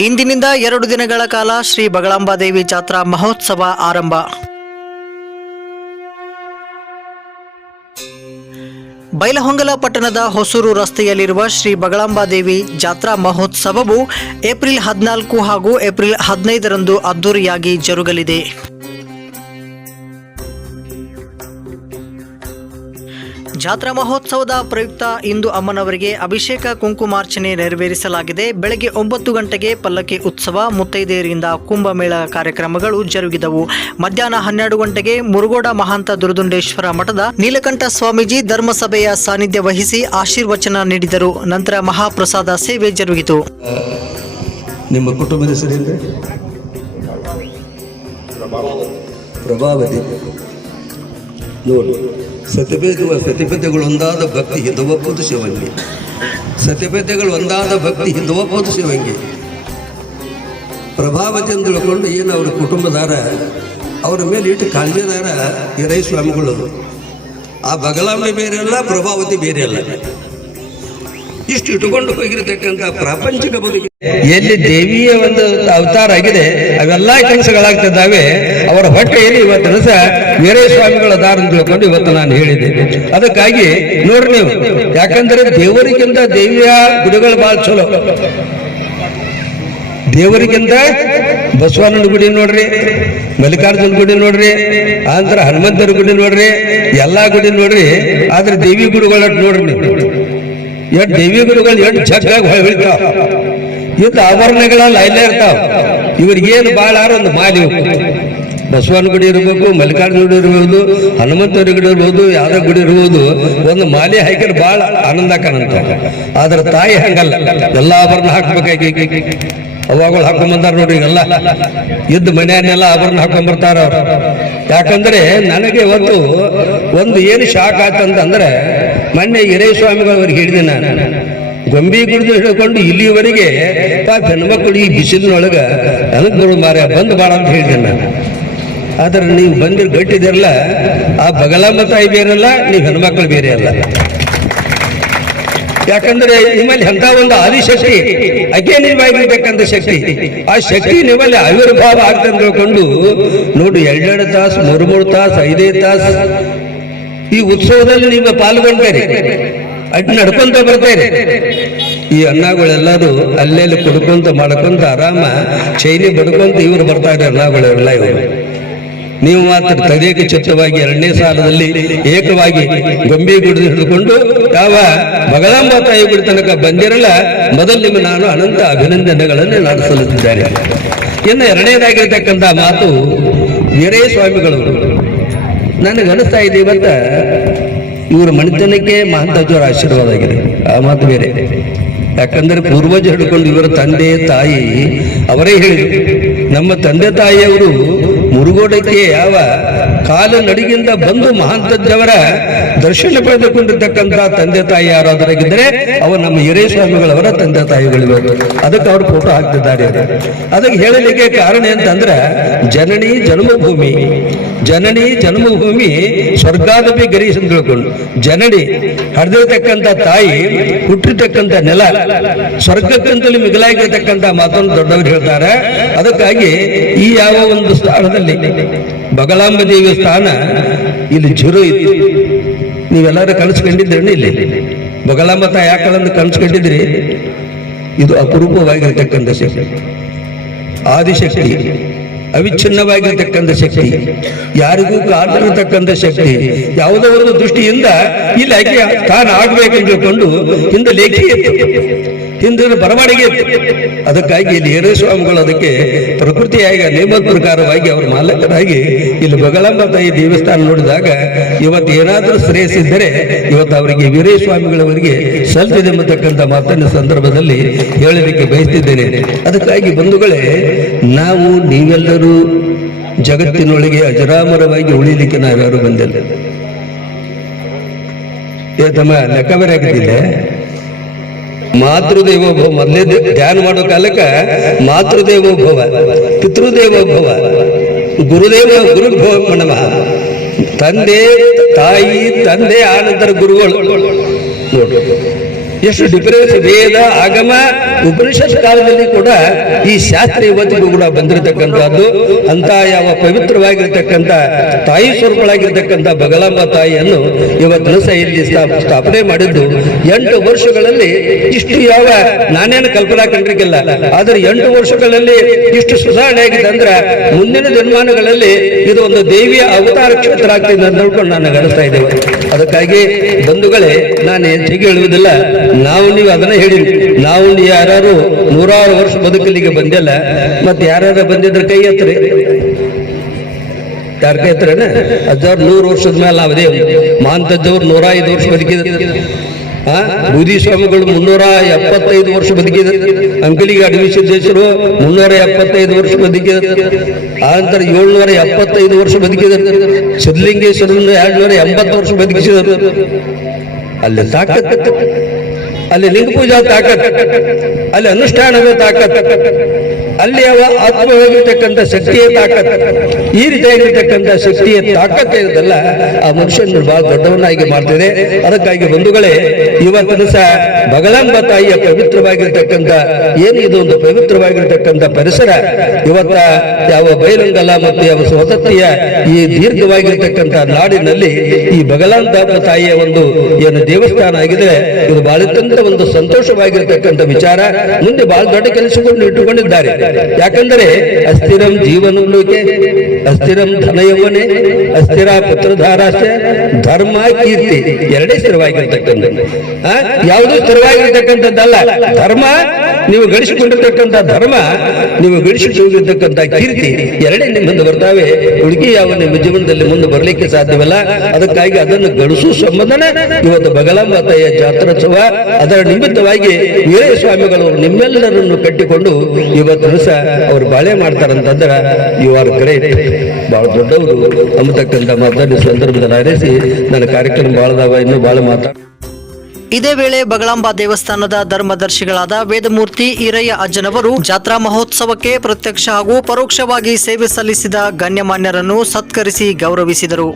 ಇಂದಿನಿಂದ ಎರಡು ದಿನಗಳ ಕಾಲ ಶ್ರೀ ಬಗಳಾಂಬಾದೇವಿ ಜಾತ್ರಾ ಮಹೋತ್ಸವ ಆರಂಭ. ಬೈಲಹೊಂಗಲ ಪಟ್ಟಣದ ಹೊಸೂರು ರಸ್ತೆಯಲ್ಲಿರುವ ಶ್ರೀ ಬಗಳಾಂಬಾದೇವಿ ಜಾತ್ರಾ ಮಹೋತ್ಸವವು ಏಪ್ರಿಲ್ ಹದಿನಾಲ್ಕು ಹಾಗೂ ಏಪ್ರಿಲ್ ಹದಿನೈದರಂದು ಅದ್ದೂರಿಯಾಗಿ ಜರುಗಲಿದೆ. ಜಾತ್ರಾ ಮಹೋತ್ಸವದ ಪ್ರಯುಕ್ತ ಇಂದು ಅಮ್ಮನವರಿಗೆ ಅಭಿಷೇಕ ಕುಂಕುಮಾರ್ಚನೆ ನೆರವೇರಿಸಲಾಗಿದೆ. ಬೆಳಗ್ಗೆ ಒಂಬತ್ತು ಗಂಟೆಗೆ ಪಲ್ಲಕ್ಕಿ ಉತ್ಸವ ಮುತ್ತೈದೆಯರಿಂದ ಕುಂಭಮೇಳ ಕಾರ್ಯಕ್ರಮಗಳು ಜರುಗಿದವು. ಮಧ್ಯಾಹ್ನ ಹನ್ನೆರಡು ಗಂಟೆಗೆ ಮುರುಗೋಡ ಮಹಾಂತ ದುರುದುಂಡೇಶ್ವರ ಮಠದ ನೀಲಕಂಠ ಸ್ವಾಮೀಜಿ ಧರ್ಮಸಭೆಯ ಸಾನ್ನಿಧ್ಯ ವಹಿಸಿ ಆಶೀರ್ವಚನ ನೀಡಿದರು. ನಂತರ ಮಹಾಪ್ರಸಾದ ಸೇವೆ ಜರುಗಿತು. ನಿಮ್ಮ ಕುಟುಂಬದ ನೋಡಿ ಸತ್ಯಪೇದ ಸತ್ಯಪೇದಗಳು ಒಂದಾದ ಭಕ್ತಿ ಹಿಂದವಪ್ಪದು ಶಿವಂಗಿ. ಸತ್ಯಪೇತೆಗಳು ಒಂದಾದ ಭಕ್ತಿ ಹಿಂದವಪ್ಪದು ಶಿವಂಗಿ. ಪ್ರಭಾವತಿ ಅಂತ ತಿಳ್ಕೊಂಡು ಏನು ಅವ್ರ ಕುಟುಂಬದಾರ, ಅವ್ರ ಮೇಲೆ ಇಟ್ಟು ಕಾಳಜಿದಾರ ಹಿರೈ ಸ್ವಾಮಿಗಳು ಆ ಬಗಲಾಂಬೆ ಬೇರೆ ಅಲ್ಲ, ಪ್ರಭಾವತಿ ಬೇರೆ ಅಲ್ಲ. ಇಷ್ಟು ಇಟ್ಟುಕೊಂಡು ಹೋಗಿರತಕ್ಕಂಥ ಪ್ರಾಪಂಚಿಕ ಬದುಕು. ಎಲ್ಲಿ ದೇವಿಯ ಒಂದು ಅವತಾರ ಆಗಿದೆ, ಅವೆಲ್ಲ ಕೆಲಸಗಳಾಗ್ತಿದ್ದಾವೆ. ಅವರ ಹೊಟ್ಟೆಯಲ್ಲಿ ಇವತ್ತು ದಿವಸ ವೀರೇ ಸ್ವಾಮಿಗಳ ದಾರ ಅಂತ ತಿಳ್ಕೊಂಡು ಇವತ್ತು ನಾನು ಹೇಳಿದೆ. ಅದಕ್ಕಾಗಿ ನೋಡ್ರಿ ನೀವು, ಯಾಕಂದ್ರೆ ದೇವರಿಗಿಂತ ದೇವಿಯ ಗುಡಿಗಳು ಬಹಳ ಚಲೋ. ದೇವರಿಗಿಂತ ಬಸವಣ್ಣನ ಗುಡಿ ನೋಡ್ರಿ, ಮಲ್ಲಿಕಾರ್ಜುನ ಗುಡಿ ನೋಡ್ರಿ, ಆನಂತರ ಹನುಮಂತರ ಗುಡಿ ನೋಡ್ರಿ, ಎಲ್ಲಾ ಗುಡಿ ನೋಡ್ರಿ, ಆದ್ರೆ ದೇವಿ ಗುಡಿಗಳ ನೋಡ್ರಿ ನೀವು. ಎಷ್ಟು ದೇವಿ ಗುರುಗಳು ಎಷ್ಟು ಜಗ್ಗಾಗಿ ಹೊಳಿತಾವ ಇಂಥ ಆಭರಣಗಳೆಲ್ಲ ಅಲ್ಲೇ ಇರ್ತಾವ. ಇವ್ರಿಗೇನು ಭಾಳ ಒಂದು ಮಾಲಿ ಬಸವನ ಗುಡಿ ಇರಬೇಕು, ಮಲ್ಲಿಕಾರ್ಜುನ ಗುಡಿ ಇರ್ಬೋದು ಹನುಮಂತವ್ರ ಗುಡಿ ಇರ್ಬೋದು, ಯಾವ್ದೋ ಗುಡಿ ಇರ್ಬೋದು, ಒಂದು ಮಾಲೆ ಹಾಕಿದ್ರೆ ಭಾಳ ಆನಂದ ಕಾಣಂತ ಆದ್ರೆ ತಾಯಿ ಹಂಗಲ್ಲ. ಎಲ್ಲ ಆಭರಣ ಹಾಕ್ಬೇಕಾಗಿ. ಅವಾಗಳು ಹಾಕೊಂಬಂದಾರ ನೋಡ್ರಿ ಎಲ್ಲ ಇದ್ದ ಮನೆಯನ್ನೆಲ್ಲ ಆಭರಣ ಹಾಕೊಂಡ್ಬರ್ತಾರ ಅವ್ರು. ಯಾಕಂದ್ರೆ ನನಗೆ ಇವತ್ತು ಒಂದು ಏನು ಶಾಕ್ ಆತಂತಂದ್ರೆ ಮೊನ್ನೆ ಹಿರೇ ಸ್ವಾಮಿಗಳವ್ರಿಗೆ ಹೇಳಿದೆ ನಾನು. ಗೊಂಬಿ ಗುಡಿದು ಹಿಡ್ಕೊಂಡು ಇಲ್ಲಿವರೆಗೆ ಪಾಪ ಹೆಣ್ಮಕ್ಳು ಈ ಬಿಸಿಲಿನೊಳಗೆ ನನಗೆ ಬರೋ ಮಾರ ಬಂದ್ ಬಾಳ ಅಂತ ಹೇಳಿದೆ ನಾನು. ಆದ್ರೆ ನೀವು ಬಂದಿರ್ ಗಟ್ಟಿದಿರಲ್ಲ ಆ ಬಗಲಮ್ಮ ತಾಯಿ ಬೇರೆಲ್ಲ ನೀವು ಹೆಣ್ಮಕ್ಳು ಬೇರೆ ಅಲ್ಲ. ಯಾಕಂದ್ರೆ ನಿಮ್ಮಲ್ಲಿ ಅಂತ ಒಂದು ಆದಿಶಕ್ತಿ? ಅಗೆ ನೀವಾಗಿರ್ತಕ್ಕಂಥ ಶಕ್ತಿ. ಆ ಶಕ್ತಿ ನಿಮ್ಮಲ್ಲಿ ಆವಿರ್ಭಾವ ಆಗ್ತಂತ ತಿಳ್ಕೊಂಡು ನೋಡಿ ಎರಡೆರಡು ತಾಸು, ಮೂರು ಮೂರು ತಾಸು ಐದೈದು ತಾಸು ಈ ಉತ್ಸವದಲ್ಲಿ ನೀವು ಪಾಲ್ಗೊಂಡೇರಿ ಅಡ್ ನಡ್ಕೊಂತ ಬರ್ತೇನೆ. ಈ ಅನ್ನಗಳೆಲ್ಲರೂ ಅಲ್ಲೆಲ್ಲಿ ಕುಡ್ಕೊಂತ ಮಾಡ್ಕೊಂತ ಆರಾಮ, ಚೈನಿ ಬಡ್ಕೊಂತ ಇವ್ರು ಬರ್ತಾ ಇದ್ದಾರೆ ಅನ್ನಗಳೆಲ್ಲ ಇವರು. ನೀವು ಮಾತ್ರ ತದೇಕ ಚಿತ್ತವಾಗಿ ಎರಡನೇ ಸಾಲದಲ್ಲಿ ಏಕವಾಗಿ ಗೊಂಬೆ ಗುಡಿದು ಹಿಡಿದುಕೊಂಡು ಯಾವ ಮಗಳಂಬ ತಾಯಿ ಗುಡಿ ತನಕ ಬಂದಿರಲ್ಲ, ಮೊದಲು ನಿಮ್ಮ ನಾನು ಅನಂತ ಅಭಿನಂದನೆಗಳನ್ನು ನಾನು ಸಲ್ಲಿಸಿದ್ದೇನೆ. ಇನ್ನು ಎರಡನೇದಾಗಿರ್ತಕ್ಕಂಥ ಮಾತು ವೀರೇ ಸ್ವಾಮಿಗಳು ನನಗೆ ಅನಿಸ್ತಾ ಇದೆ ಇವತ್ತ, ಇವರ ಮಣಿತನಕ್ಕೆ ಮಹಂತಜ್ವರ ಆಶೀರ್ವಾದ ಆಗಿದೆ. ಆ ಮಾತು ಬೇರೆ. ಯಾಕಂದ್ರೆ ಪೂರ್ವಜ ಹಿಡ್ಕೊಂಡು ಇವರ ತಂದೆ ತಾಯಿ, ಅವರೇ ಹೇಳಿದರು. ನಮ್ಮ ತಂದೆ ತಾಯಿಯವರು ಮುರುಗೋಡಕ್ಕೆ ಯಾವ ಕಾಲ ನಡಿಗಿಂದ ಬಂದು ಮಹಾಂತಜ್ಜವರ ದರ್ಶನ ಪಡೆದುಕೊಂಡಿರ್ತಕ್ಕಂಥ ತಂದೆ ತಾಯಿ ಯಾರಾದರಾಗಿದ್ದರೆ ಅವ ನಮ್ಮ ಹಿರೇ ಸ್ವಾಮಿಗಳವರ ತಂದೆ ತಾಯಿಗಳಿವೆ. ಅದಕ್ಕೆ ಅವರು ಫೋಟೋ ಹಾಕ್ತಿದ್ದಾರೆ. ಅದಕ್ಕೆ ಹೇಳಲಿಕ್ಕೆ ಕಾರಣ ಅಂತಂದ್ರೆ ಜನನಿ ಜನ್ಮಭೂಮಿ ಜನನಿ ಜನ್ಮಭೂಮಿ ಸ್ವರ್ಗಾದಪಿ ಗರೀಶ್ ಅಂತ ತಿಳ್ಕೊಂಡು, ಜನನಿ ಹರಿದಿರ್ತಕ್ಕಂಥ ತಾಯಿ ಹುಟ್ಟಿರ್ತಕ್ಕಂಥ ನೆಲ ಸ್ವರ್ಗಕ್ಕಂತಲೂ ಮಿಗಿಲಾಗಿರ್ತಕ್ಕಂಥ ಮಾತನ್ನು ದೊಡ್ಡವರು ಹೇಳ್ತಾರೆ. ಅದಕ್ಕಾಗಿ ಈ ಯಾವ ಒಂದು ಸ್ಥಾನದಲ್ಲಿ ಬಗಲಾಂಬ ದೇವಿಯ ಸ್ಥಾನ ಇಲ್ಲಿ ಜುರು ಇತ್ತು. ನೀವೆಲ್ಲರೂ ಕಳಿಸ್ಕೊಂಡಿದ್ದೇನೆ ಇಲ್ಲಿ? ಬಗಲಾಂಬ ತಾಯಿ ಯಾಕಳನ್ನು ಕನಸ್ಕೊಂಡಿದ್ರಿ ಇದು ಅಪರೂಪವಾಗಿರ್ತಕ್ಕಂಥ ಶಕ್ತಿ. ಆದಿಶಕ್ತಿ, ಅವಿಚ್ಛಿನ್ನವಾಗಿರ್ತಕ್ಕಂಥ ಶಕ್ತಿ, ಯಾರಿಗೂ ಕಾದಿರತಕ್ಕಂಥ ಶಕ್ತಿ, ಯಾವುದೋ ಒಂದು ದೃಷ್ಟಿಯಿಂದ ಇಲ್ಲಿ ಆಕೆ ತಾನು ಆಗ್ಬೇಕಂತ ಹಿಂದೆ ಲೇಖಿ ಹಿಂದಿನ ಬರವಣಿಗೆ ಅದಕ್ಕಾಗಿ ಇಲ್ಲಿ ಸ್ವಾಮಿಗಳು ಅದಕ್ಕೆ ಪ್ರಕೃತಿಯಾಗಿ ನೇಮದ ಪ್ರಕಾರವಾಗಿ ಅವರ ಮಾಲಕರಾಗಿ ಇಲ್ಲಿ ಬಗಳಂಬ ತಾಯಿ ದೇವಸ್ಥಾನ ನೋಡಿದಾಗ ಇವತ್ತು ಏನಾದರೂ ಶ್ರೇಯಸ್ಸಿದ್ದರೆ ಇವತ್ತು ಅವರಿಗೆ ವೀರೇ ಸ್ವಾಮಿಗಳವರಿಗೆ ಸಲ್ತಿದೆ ಎಂಬತಕ್ಕಂಥ ಮಾತನ್ನ ಸಂದರ್ಭದಲ್ಲಿ ಹೇಳಲಿಕ್ಕೆ ಬಯಸ್ತಿದ್ದೇನೆ. ಅದಕ್ಕಾಗಿ ಬಂಧುಗಳೇ, ನಾವು ನೀವೆಲ್ಲರೂ ಜಗತ್ತಿನೊಳಗೆ ಅಜರಾಮರವಾಗಿ ಉಳಿಲಿಕ್ಕೆ ನಾವ್ಯಾರು ಬಂದಿಲ್ಲ. ತಮ್ಮ, ಲೆಕ್ಕ ಮಾತೃದೇವೋಭವ ಮೊದಲೇ ಧ್ಯಾನ ಮಾಡೋ ಕಾಲಕ್ಕೆ ಮಾತೃದೇವೋಭವ ಪಿತೃದೇವೋಭವ ಗುರುದೇವ ಗುರುಭವ ನಮಃ. ತಂದೆ, ತಾಯಿ, ತಂದೆ ಆನಂತರ ಗುರುಗಳು. ನೋಡು ಎಷ್ಟು ಡಿಫರೆನ್ಸ್ ವೇದ, ಆಗಮ, ಉಪನಿಷತ್ ಕಾಲದಲ್ಲಿ ಕೂಡ ಈ ಶಾಸ್ತ್ರ ಇವತ್ತಿಗೂ ಕೂಡ ಬಂದಿರತಕ್ಕಂಥದ್ದು. ಅಂತ ಯಾವ ಪವಿತ್ರವಾಗಿರ್ತಕ್ಕಂಥ ತಾಯಿ ಸ್ವರೂಪಳಾಗಿರ್ತಕ್ಕಂಥ ಬಗಲಾಂಬ ತಾಯಿಯನ್ನು ಇವತ್ತು ಇಲ್ಲಿ ಸ್ಥಾ- ಸ್ಥಾಪನೆ ಮಾಡಿದ್ದು. ಎಂಟು ವರ್ಷಗಳಲ್ಲಿ ಇಷ್ಟು ಯಾವ ನಾನೇನು ಕಲ್ಪನಾ ಕಂಡ್ರಿಗಿಲ್ಲ ಆದ್ರೆ ಎಂಟು ವರ್ಷಗಳಲ್ಲಿ ಇಷ್ಟು ಸುಧಾರಣೆ ಆಗಿದೆ ಅಂದ್ರೆ ಮುಂದಿನ ದಿನಮಾನಗಳಲ್ಲಿ ಇದು ಒಂದು ದೇವಿಯ ಅವತಾರ ಕ್ಷೇತ್ರ ಆಗ್ತಿದೆ ಅಂತ ನೋಡ್ಕೊಂಡು ನಾನು ನಡೆಸ್ತಾ ಇದ್ದೇವೆ ಅದಕ್ಕಾಗಿ ಬಂಧುಗಳೇ, ನಾನು ಹೆಚ್ಚಿಗೆ ಹೇಳುವುದಿಲ್ಲ. ನಾವು ನೀವು ಅದನ್ನ ಹೇಳಿ ನಾವು ನೀವು ಯಾರು ನೂರಾರು ವರ್ಷ ಬದುಕಲಿಗೆ ಬಂದಿಲ್ಲ. ಮತ್ತೆ ಯಾರು ಬಂದಿದ್ರೆ ಕೈ ಎತ್ತರಿ. ಯಾರ ಕೈ ಎತ್ತರೇನ? ಅಜ್ಜವ್ರು ನೂರು ವರ್ಷದ ಮೇಲೆ ಅದೇ ಮಾಂತಜ್ಜವ್ರು ನೂರ ಐದು ವರ್ಷ ಬದುಕಿದ್ರು. ಬೂದಿ ಸ್ವಾಮಿಗಳು ಮುನ್ನೂರ ಎಪ್ಪತ್ತೈದು ವರ್ಷ ಬದುಕಿದ್ರು ಅಂಕಲಿಗೆ ಅಡವಿ ಸಿದ್ದೇಶ್ವರು ಮುನ್ನೂರ ಎಪ್ಪತ್ತೈದು ವರ್ಷ ಬದುಕಿದ್ರು ಆ ಏಳ್ನೂರ ಎಪ್ಪತ್ತೈದು ವರ್ಷ ಬದುಕಿದ. ಸಿದ್ಧಲಿಂಗೇಶ್ವರನ್ನು ಎರಡ್ನೂರ ಎಂಬತ್ತು ವರ್ಷ ಬದುಕಿಸಿದರು. ಅಲ್ಲಿ ತಾಕತ್. ಅಲ್ಲಿ ಲಿಂಗ ಪೂಜಾ ತಾಕತ್. ಅಲ್ಲಿ ಅನುಷ್ಠಾನದ ತಾಕತ್. ಅಲ್ಲಿ ಅವ ಆತ್ಮವಾಗಿರ್ತಕ್ಕಂಥ ಶಕ್ತಿಯ ತಾಕತ್. ಈ ರೀತಿಯಾಗಿರ್ತಕ್ಕಂಥ ಶಕ್ತಿಯ ತಾಕತ್ ಇರುತ್ತಲ್ಲ ಆ ಮನುಷ್ಯನ ಬಹಳ ದೊಡ್ಡವನಾಗಿ ಮಾಡ್ತಿದೆ. ಅದಕ್ಕಾಗಿ ಬಂಧುಗಳೇ, ಇವತ್ತು ಸಹ ಬಗಲಾಂಬ ತಾಯಿಯ ಪವಿತ್ರವಾಗಿರ್ತಕ್ಕಂಥ, ಏನು ಇದು ಒಂದು ಪವಿತ್ರವಾಗಿರ್ತಕ್ಕಂಥ ಪರಿಸರ? ಇವತ್ತ ಯಾವ ಬೈಲಂಗಲ ಮತ್ತು ಯಾವ ಸ್ವತಂತ್ರಿಯ ಈ ದೀರ್ಘವಾಗಿರ್ತಕ್ಕಂಥ ನಾಡಿನಲ್ಲಿ ಈ ಬಗಲಾಂಬ ತಾಯಿಯ ಒಂದು ಏನು ದೇವಸ್ಥಾನ ಆಗಿದೆ. ಇದು ಬಹಳ ಒಂದು ಸಂತೋಷವಾಗಿರ್ತಕ್ಕಂಥ ವಿಚಾರ. ಮುಂದೆ ಬಹಳ ದೊಡ್ಡ ಕೆಲಸಗಳನ್ನು ಇಟ್ಟುಕೊಂಡಿದ್ದಾರೆ. ಯಾಕಂದರೆ ಅಸ್ಥಿರಂ ಜೀವನೋಕೆ, ಅಸ್ಥಿರಂ ಧನಯವನೇ ಅಸ್ಥಿರ ಪುತ್ರಧಾರಾಶ ಧರ್ಮ ಕೀರ್ತಿ ಎರಡೇ ಸ್ಥಿರವಾಗಿರ್ತಕ್ಕಂಥ ಆ? ಯಾವುದೂ ಸ್ಥಿರವಾಗಿರ್ತಕ್ಕಂಥದ್ದಲ್ಲ ಧರ್ಮ ನೀವು ಗಳಿಸಿಕೊಂಡಿರ್ತಕ್ಕಂಥ ಧರ್ಮ, ನೀವು ಗಳಿಸಿಕೊಂಡಿರ್ತಕ್ಕಂಥ ಕೀರ್ತಿ ಎರಡೇ ನಿಮ್ಮಿಂದ ಬರ್ತಾವೆ. ಹುಡುಗಿ ಯಾವ ನಿಮ್ಮ ಜೀವನದಲ್ಲಿ ಮುಂದೆ ಬರಲಿಕ್ಕೆ ಸಾಧ್ಯವಿಲ್ಲ. ಅದಕ್ಕಾಗಿ ಅದನ್ನು ಗಳಿಸುವ ಸಂಬಂಧನ. ಇವತ್ತು ಬಗಲಾಂಬ ತಾಯಿಯ ಜಾತ್ರೋತ್ಸವ, ಅದರ ನಿಮಿತ್ತವಾಗಿ ವೀರಯ್ಯ ಸ್ವಾಮಿಗಳು ನಿಮ್ಮೆಲ್ಲರನ್ನು ಕಟ್ಟಿಕೊಂಡು ಇವತ್ತು ದಿವಸ ಅವರು ಬಾಳೆ ಮಾಡ್ತಾರಂತಂದ್ರೆ ಯು ಆರ್ ಗ್ರೇಟ್ ಬಹಳ ದೊಡ್ಡವರು. ಅಂಬತಕ್ಕಂಥ ಮಾತನ್ನು ಸಂದರ್ಭದಲ್ಲಿ ಆರಿಸಿ, ನನ್ನ ಕಾರ್ಯಕ್ರಮ ಬಾಳದಾವ, ಇನ್ನೂ ಬಹಳ ಮಾತಾಡ ಇದೇ ವೇಳೆ ಬಗಳಾಂಬ ದೇವಸ್ಥಾನದ ಧರ್ಮದರ್ಶಿಗಳಾದ ವೇದಮೂರ್ತಿ ಈರಯ್ಯ ಅಜ್ಜನವರು ಜಾತ್ರಾ ಮಹೋತ್ಸವಕ್ಕೆ ಪ್ರತ್ಯಕ್ಷ ಹಾಗೂ ಪರೋಕ್ಷವಾಗಿ ಸೇವೆ ಸಲ್ಲಿಸಿದ ಗಣ್ಯಮಾನ್ಯರನ್ನು ಸತ್ಕರಿಸಿ ಗೌರವಿಸಿದರು.